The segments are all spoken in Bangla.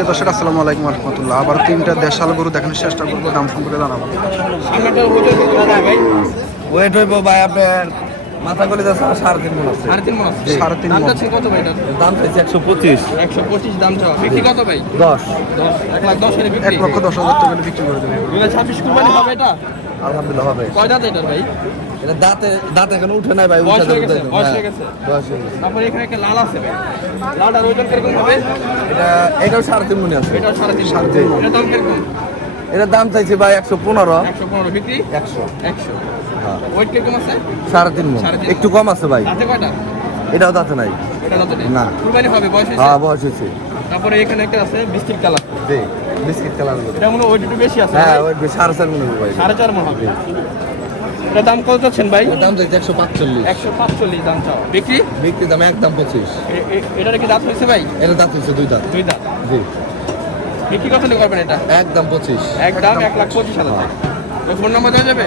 প্রিয় দর্শক আসসালামু আলাইকুম রহমতুল্লাহ। আবার তিনটা দেশাল গরু দেখানোর চেষ্টা করবো, দাম সম্পর্কে জানাবো। ওয়েট হইব ভাই আপনার মাথা গলে যাচ্ছে 3.5 মণ আছে। 3.5 মণ আছে। 3.5 দাম মণ। যাচ্ছে কত ভাই এটার? দাম চাইছে 125। 125 দাম চাওয়া। বিক্রি কত ভাই? 10। 1,10,000 এর বিক্রি। 1,10,000 টাকা বিক্রি করে দেবে। 2026 কুরবানি হবে এটা? আলহামদুলিল্লাহ হবে। কয় দাঁত এটার ভাই? এটা দাঁত এখনো উঠে নাই ভাই। বয়স হয়ে গেছে, হ্যাঁ, বয়স হয়ে গেছে। বয়স হয়ে গেছে। তারপরে এখানে একটা লাল আছে ভাই। লালটার ওজন কিরকম হবে? এটাও 3.5 মণ আছে। এটাও 3.5 3.5 মণ। এটার দাম কিরকম? এটার দাম চাইছে ভাই 115। 115 বিক্রি? 100। 100। হ্যাঁ। ওয়েট কিরকম আছে? 3.5 মণ। 3.5 একটু কম আছে ভাই। দাঁতে কয়টা? এটাও দাঁতে নাই। এটা দাঁতে নেই। না। কুরবানি হবে, বয়স হয়েছে? হ্যাঁ বয়স হয়েছে। তারপরে এখানে একটা আছে বিস্কিট কালার। জি বিস্কিট কালার। এটা মনে হয় ওয়েট একটু বেশি আছে। হ্যাঁ ওই 4.5 মণ হবে ভাই। 4.5 মণ হবে। এটা দাম কত চাচ্ছেন ভাই? এটার দাম চাইছে 145। 145 দাম চাও। বিক্রি? বিক্রি দাম একদম 25। এটার কি দাঁত হয়েছে ভাই? এটা দাঁত হয়েছে 2 দাঁত। 2 দাঁত। জি বিক্রি কত নিয়ে করবেন এটা? একদম 25। একদম 1,25,000 টাকা। তো ফোন নাম্বার দেওয়া যাবে?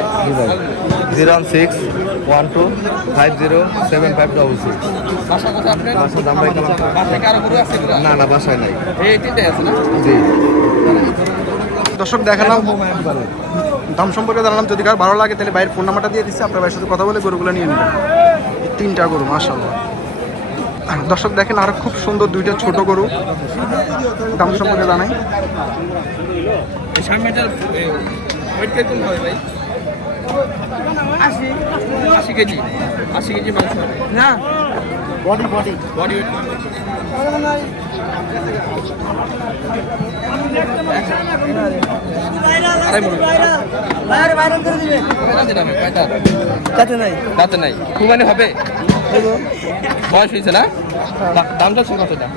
01612507566। বাসা কোথায় আপনার? বাসা জামবাই কালাম। বাসায় কি আরো গরু আছে এগুলা? না বাসায় নাই। এই তিনটাই আছে না? জি দর্শক দেখালাম, দাম সম্পর্কে জানালাম। যদি কার ভালো লাগে তাহলে ভাইয়ের ফোন নাম্বারটা দিয়ে দিচ্ছি, আপনার ভাইয়ের সাথে কথা বলে গরুগুলো নিয়ে নেবেন। এই তিনটা গরু মাশাআল্লাহ। আর দর্শক দেখেন আরো খুব সুন্দর দুইটা ছোট গরু, দাম সম্পর্কে জানাই। এই সামনেটার ওয়েট কিরকম হবে ভাই? 80 কেজি। 80 কেজি মাংস হবে। না বডি বডি ওয়েট ভাইরাল করে দিবে দাঁতে নাই। দাঁতে নাই। কুরবানি হবে? বয়স হয়েছে না? দাম চাচ্ছেন কতটা?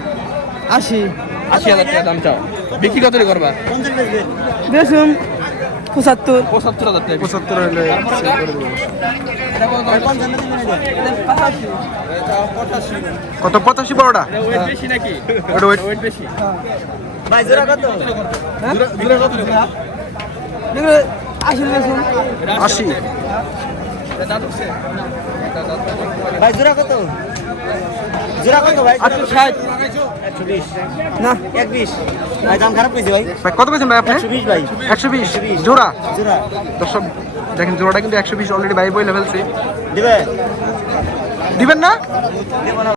80,000 টাকা দাম চাও। বিক্রি কত করে করবা? দেখুন 75 75,000 টাকা। 75 হলে সেল করে দেবো। এটা কত দাম? কত 85 বড়টা? এটা ওয়েট বেশি নাকি? এটা ওয়েট ওয়েট বেশি। ভাই জোড়া কত জোড়া কত করে? 80 দেখুন 80। এটা দাঁত হচ্ছে? ভাই জোড়া কত ভাই 860। 120 না 120 ভাই দাম খারাপ কইছে ভাই ভাই কত পেয়েছেন ভাই আপনি? 120 ভাই 120 জোড়া। জোড়া দর্শক দেখেন জোড়াটা কিন্তু 120 অলরেডি ভাই বই লেভেলছে। দিবে দিবেন না? দেব না